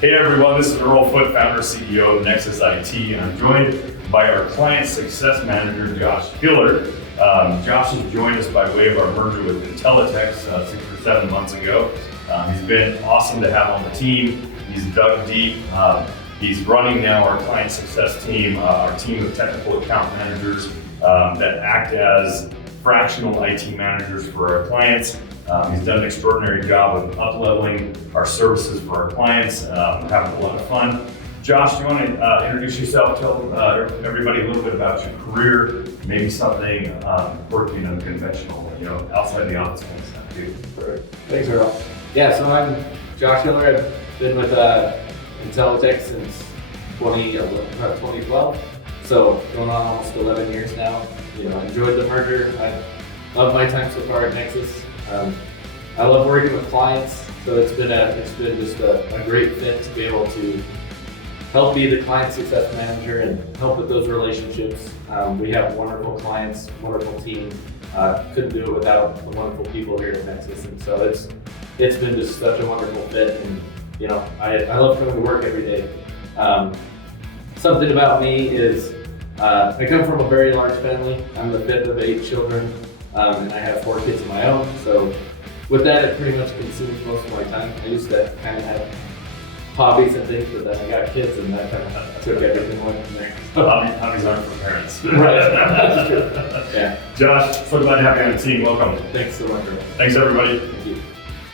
Hey everyone, this is Earl Foote, founder CEO of Nexus IT, and I'm joined by our client success manager, Josh Hiller. Josh has joined us by way of our merger with Intellichex 6 or 7 months ago. He's been awesome to have on the team. He's dug deep. He's running now our client success team, our team of technical account managers that act as fractional IT managers for our clients. He's done an extraordinary job of up-leveling our services for our clients, having a lot of fun. Josh, do you want to introduce yourself, tell everybody a little bit about your career, maybe something working unconventional, outside the office kind of stuff too. Perfect. Thanks, Earl. Yeah, so I'm Josh Hiller. I've been with Intellichex since 2012, so going on almost 11 years now. I enjoyed the merger. I love my time so far at Nexus. I love working with clients, so it's been just a great fit to be able to help be the client success manager and help with those relationships. We have wonderful clients, wonderful team. Couldn't do it without the wonderful people here at Nexus, and so it's been just such a wonderful fit. And I love coming to work every day. Something about me is I come from a very large family. I'm the fifth of 8 children, and I have 4 kids of my own. So with that, it pretty much consumes most of my time. I used to kind of have hobbies and things, but then I got kids, and that kind of took everything away from there. Hobbies aren't for parents. Right, that's true. Yeah. Josh, so glad to have you on the team. Welcome. Thanks so much, Earl. Thanks, everybody. Thank you.